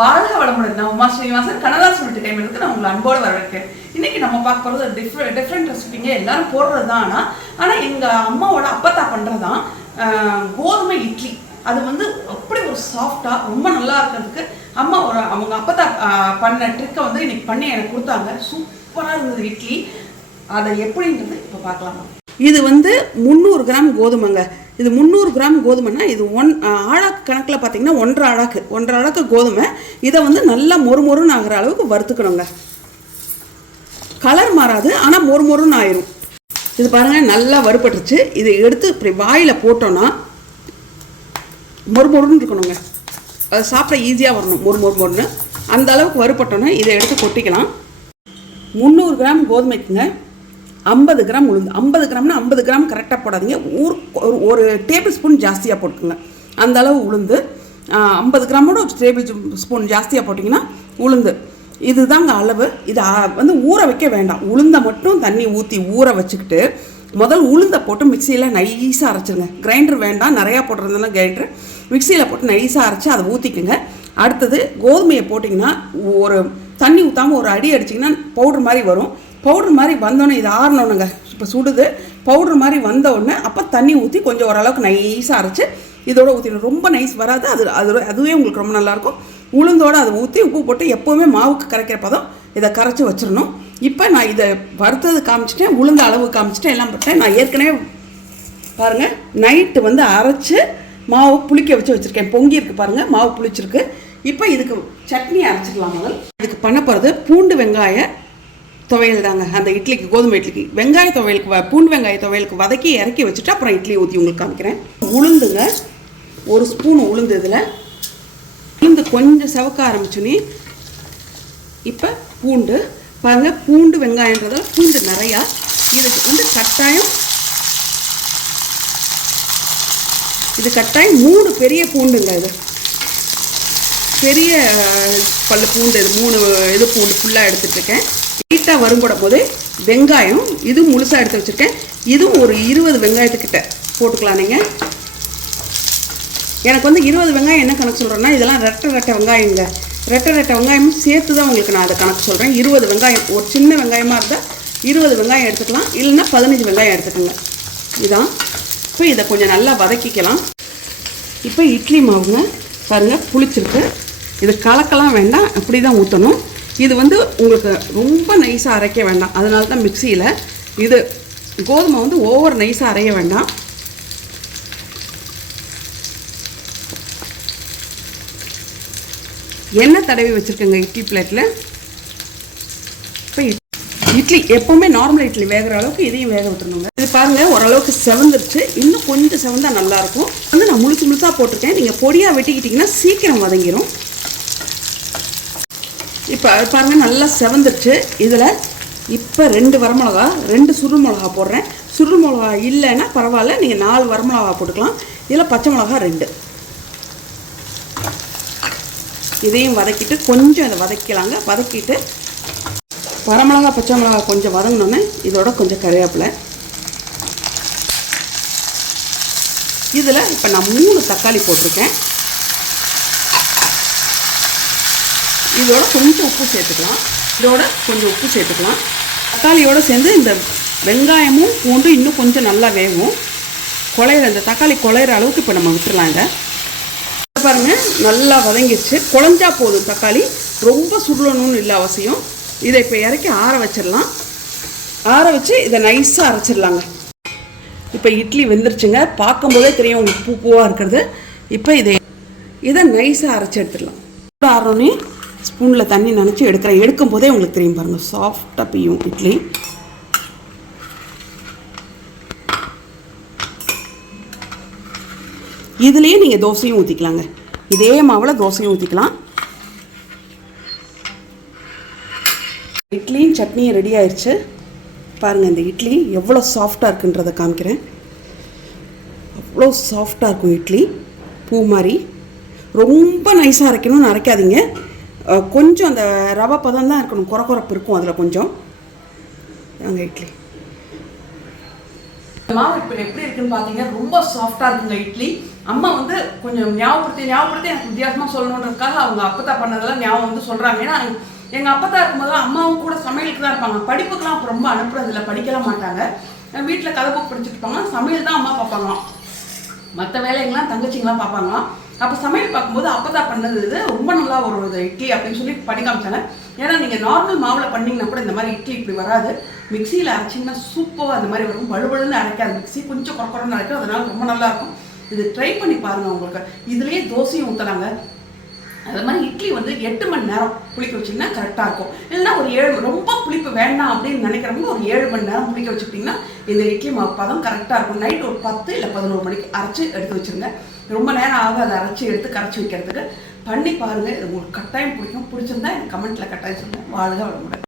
வாழ்க வளமுடன். நான் உமா ஸ்ரீனிவாசன், கனடா சொல்லிட்டு டைம் எடுத்து நான் உங்களை அன்போடு வரவேற்கிறேன். இன்னைக்கு நம்ம பார்க்க போகிறது டிஃப்ரெண்ட் ரெசிபிங்க. எல்லாரும் போடுறது தான். ஆனால் எங்கள் அம்மாவோட அப்பத்தா பண்ணுறது தான் கோதுமை இட்லி. அது வந்து அப்படி ஒரு சாஃப்டாக ரொம்ப நல்லா இருக்கிறதுக்கு அம்மா அவங்க அப்பத்தா பண்ண ட்ரிக்கை வந்து இன்னைக்கு பண்ணி எனக்கு கொடுத்தாங்க. சூப்பராக இருந்தது இட்லி. அதை எப்படின்றது இப்போ பார்க்கலாமா. இது வந்து 300 கிராம் கோதுமைங்க. இது 300 கிராம் கோதுமைன்னா இது ஆழாக்கு கணக்கில் பார்த்தீங்கன்னா 1.5 அழகு கோதுமை. இதை வந்து நல்லா மொறுமொறுன்னு ஆகிற அளவுக்கு வறுத்துக்கணுங்க. கலர் மாறாது, ஆனால் மொறுமொறுன்னு ஆயிரும். இது பாருங்கள், நல்லா வறுபட்டுருச்சு. இதை எடுத்து இப்படி வாயில் போட்டோன்னா மொறுமொறுன்னு இருக்கணுங்க. அது சாப்பிட ஈஸியாக வரணும், மொறுமொறுன்னு. அந்த அளவுக்கு வறுபட்டோன்னா இதை எடுத்து கொட்டிக்கலாம். 300 கிராம் கோதுமைக்குங்க 50 கிராம் உளுந்து. 50 கிராம்னா 50 கிராம் கரெக்டாக போடாதீங்க. ஒரு டேபிள் ஸ்பூன் ஜாஸ்தியாக போட்டுக்குங்க. அந்த அளவு உளுந்து. 50 கிராமோட ஒரு டேபிள் ஸ்பூன் ஜாஸ்தியாக போட்டிங்கன்னா உளுந்து. இதுதாங்க அளவு. இதை வந்து ஊற வைக்க வேண்டாம். உளுந்தை மட்டும் தண்ணி ஊற்றி ஊற வச்சுக்கிட்டு முதல் உளுந்தை போட்டு மிக்சியில் நைஸாக அரைச்சிருங்க. கிரைண்டர் வேண்டாம், நிறையா போட்டுருந்ததுன்னா கிரைண்டர். மிக்சியில் போட்டு நைஸாக அரைச்சி அதை ஊற்றிக்குங்க. அடுத்தது கோதுமையை போட்டிங்கன்னா ஒரு தண்ணி ஊற்றாமல் ஒரு அடி அடிச்சிங்கன்னா பவுட்ரு மாதிரி வரும். பவுட்ரு மாதிரி வந்தோடனே இது ஆறணுங்க. இப்போ சுடுது. பவுட்ரு மாதிரி வந்தோடனே அப்போ தண்ணி ஊற்றி கொஞ்சம் ஓரளவுக்கு நைஸாக அரைச்சி இதோட ஊற்றிடணும். ரொம்ப நைஸ் வராது. அதுவே உங்களுக்கு ரொம்ப நல்லாயிருக்கும். உளுந்தோடு அதை ஊற்றி உப்பு போட்டு எப்போவுமே மாவுக்கு கரைக்கிற பதம் இதை கரைச்சி வச்சிடணும். இப்போ நான் இதை வறுத்தது காமிச்சிட்டேன், உளுந்த அளவு காமிச்சிட்டேன், எல்லாம் பார்த்தேன். நான் ஏற்கனவே பாருங்கள் நைட்டு வந்து அரைச்சி மாவு புளிக்க வச்சுருக்கேன். பொங்கி இருக்குது பாருங்கள், மாவு புளிச்சிருக்கு. இப்போ இதுக்கு சட்னி அரைச்சிக்கலாம். முதல் இதுக்கு பண்ண போகிறது பூண்டு வெங்காய துவையல் தாங்க. அந்த இட்லிக்கு, கோதுமை இட்லிக்கு வெங்காய துவையலுக்கு, பூண்டு வெங்காய துவையலுக்கு வதக்கி இறக்கி வச்சுட்டு அப்புறம் இட்லி ஊற்றி உங்களுக்கு காமிக்கிறேன். உளுந்துங்க, 1 ஸ்பூன் உளுந்து. இதில் உளுந்து கொஞ்சம் சவக்க ஆரம்பிச்சுனே இப்போ பூண்டு பாருங்கள். பூண்டு வெங்காயன்றதால பூண்டு நிறையா. இதுக்கு வந்து கட்டாயம் 3 பெரிய பூண்டுங்க. இது பெரிய பல்லு பூண்டு. இது 3 பூண்டு ஃபுல்லாக எடுத்துகிட்ருக்கேன். நீட்டாக வரும்படும் போது வெங்காயம் இது முழுசாக எடுத்து வச்சுருக்கேன். இதுவும் ஒரு 20 வெங்காயத்துக்கிட்ட போட்டுக்கலாம். நீங்கள் எனக்கு வந்து 20 வெங்காயம் என்ன கணக்கு சொல்கிறேன்னா, இதெல்லாம் ரெட்டை வெங்காயங்க. ரெட்டை வெங்காயமும் சேர்த்து தான் உங்களுக்கு நான் அதை கணக்கு சொல்கிறேன். 20 வெங்காயம். ஒரு சின்ன வெங்காயமாக இருந்தால் 20 வெங்காயம் எடுத்துக்கலாம், இல்லைன்னா 15 வெங்காயம் எடுத்துக்கோங்க. இதான். இப்போ இதை கொஞ்சம் நல்லா வதக்கிக்கலாம். இப்போ இட்லி மாவுங்க பாருங்கள், புளிச்சிருக்கு. இது கலக்கலாம் வேண்டாம், அப்படி தான் ஊற்றணும். இது வந்து உங்களுக்கு ரொம்ப நைஸாக அரைக்க வேண்டாம். அதனால தான் மிக்சியில். இது கோதுமை வந்து ஓவர் நைஸாக அரைய வேண்டாம். எண்ணெய் தடவி வச்சுருக்கேங்க இட்லி பிளேட்டில். இப்போ இட்லி எப்போவுமே நார்மல் இட்லி வேகிற அளவுக்கு இதையும் வேக விட்டுருணுங்க. இது பாருங்கள், ஓரளவுக்கு செவந்துருச்சு. இன்னும் கொஞ்சம் செவந்தால் நல்லாயிருக்கும். வந்து நான் முழுசாக போட்டிருக்கேன். நீங்கள் பொடியாக வெட்டிக்கிட்டிங்கன்னா சீக்கிரம் வதங்கிடும். இப்போ பாருங்கள், நல்லா செவந்துருச்சு. இதில் இப்போ 2 வரமிளகா, 2 சுருள் மிளகா போடுறேன். சுருள் மிளகா இல்லைன்னா பரவாயில்ல, நீங்கள் 4 வரமிளகா போட்டுக்கலாம். இதில் பச்சை மிளகா 2. இதையும் வதக்கிட்டு கொஞ்சம் இதை வதக்கலாங்க. வதக்கிட்டு வரமிளகா பச்சை மிளகா கொஞ்சம் வதங்கினோன்னே இதோட கொஞ்சம் கருவேப்பிலை. இதில் இப்போ நான் 3 தக்காளி போட்டிருக்கேன். இதோட கொஞ்சம் உப்பு சேர்த்துக்கலாம். தக்காளியோடு சேர்ந்து இந்த வெங்காயமும் பூண்டு இன்னும் கொஞ்சம் நல்லா வேகும். இந்த தக்காளி குழையிற அளவுக்கு இப்போ நம்ம விட்டுடலாங்க. பாருங்கள், நல்லா வதங்கிடுச்சு. குழஞ்சா போதும். தக்காளி ரொம்ப சுருளணும்னு இல்லை அவசியம். இதை இப்போ இறக்கி ஆற வச்சிடலாம். ஆற வச்சு இதை நைஸாக அரைச்சிடலாங்க. இப்போ இட்லி வெந்துருச்சுங்க. பார்க்கும்போதே தெரியும் உங்களுக்கு பூவாக இருக்கிறது. இப்போ இதை நைஸாக அரைச்சி எடுத்துடலாம். ஆறோன்னே ஸ்பூனில் தண்ணி நினச்சி எடுக்கும் போதே உங்களுக்கு தெரியும் பாருங்கள், சாஃப்டாக பியும் இட்லி. இதுலேயே நீங்கள் தோசையும் ஊற்றிக்கலாங்க. இதே மாவில் தோசையும் ஊற்றிக்கலாம். இட்லியும் சட்னியும் ரெடி ஆயிடுச்சு. பாருங்கள், இந்த இட்லி எவ்வளோ சாஃப்டாக இருக்குன்றதை காமிக்கிறேன். அவ்வளோ சாஃப்டாக இருக்கும் இட்லி, பூ மாதிரி. ரொம்ப நைஸாக அரைக்கணும்னு அரைக்காதீங்க. கொஞ்சம் அந்த ரவை பதம் தான் இருக்கணும். குறப்பு இருக்கும் அதில் கொஞ்சம். அங்கே இட்லி மாவு இப்போ எப்படி இருக்குன்னு பார்த்தீங்கன்னா ரொம்ப சாஃப்டாக இருக்குங்க இட்லி. அம்மா வந்து கொஞ்சம் ஞாபகப்படுத்தி எனக்கு வித்தியாசமாக சொல்லணுன்றதுக்காக அவங்க அப்பத்தா பண்ணதெல்லாம் ஞாபகம் வந்து சொல்கிறாங்க. ஏன்னா எங்கள் அப்பத்தா இருக்கும்போது அம்மாவும் கூட சமையலுக்கு தான் இருப்பாங்க. படிப்புக்கெல்லாம் அப்போ ரொம்ப அனுப்புறதில்ல, படிக்கலாம் மாட்டாங்க. வீட்டில் கதை புக் படிச்சுட்டு இருப்பாங்க. சமையல் தான் அம்மா பார்ப்பாங்களாம், மற்ற வேலைங்களாம் தங்கச்சிங்களாம் பார்ப்பாங்களாம். அப்போ சமையல் பார்க்கும்போது அப்பத்தா பண்ணது இது ரொம்ப நல்லா ஒரு இட்லி அப்படின்னு சொல்லி பண்ணி காமிச்சாங்க. ஏன்னா நீங்கள் நார்மல் மாவில் பண்ணிங்கன்னா கூட இந்த மாதிரி இட்லி இப்படி வராது. மிக்சியில் அரைச்சிங்கன்னா சூப்பராக அந்த மாதிரி வரும். வலுவலுன்னு அரைக்காது மிக்சி, கொஞ்சம் குறக்குறன்னு அரைக்கும். அதனால ரொம்ப நல்லாயிருக்கும். இது ட்ரை பண்ணி பாருங்கள். உங்களுக்கு இதுலேயே தோசையும் ஊற்றலாங்க. அது மாதிரி இட்லி வந்து 8 மணி நேரம் புளிக்க வச்சிங்கன்னா கரெக்டாக இருக்கும். இல்லைன்னா ஒரு 7, ரொம்ப புளிப்பு வேண்டாம் அப்படின்னு நினைக்கிறவங்க ஒரு 7 மணி நேரம் புளிக்க வச்சுக்கிட்டிங்கன்னா இந்த இட்லி மாவு பதம் கரெக்டாக இருக்கும். நைட் ஒரு 10 இல்லை 11 மணிக்கு அரைச்சி எடுத்து வச்சுருங்க. ரொம்ப நேரம் ஆகும் அதை அரைச்சி எடுத்து கரைச்சி வைக்கிறதுக்கு. பண்ணி பாருங்கள். இது உங்களுக்கு கட்டாயம் பிடிக்கும். பிடிச்சிருந்தா எனக்கு கமெண்ட்டில் கட்டாயம் சொல்லுங்கள். வாழ்க வளமுடன்.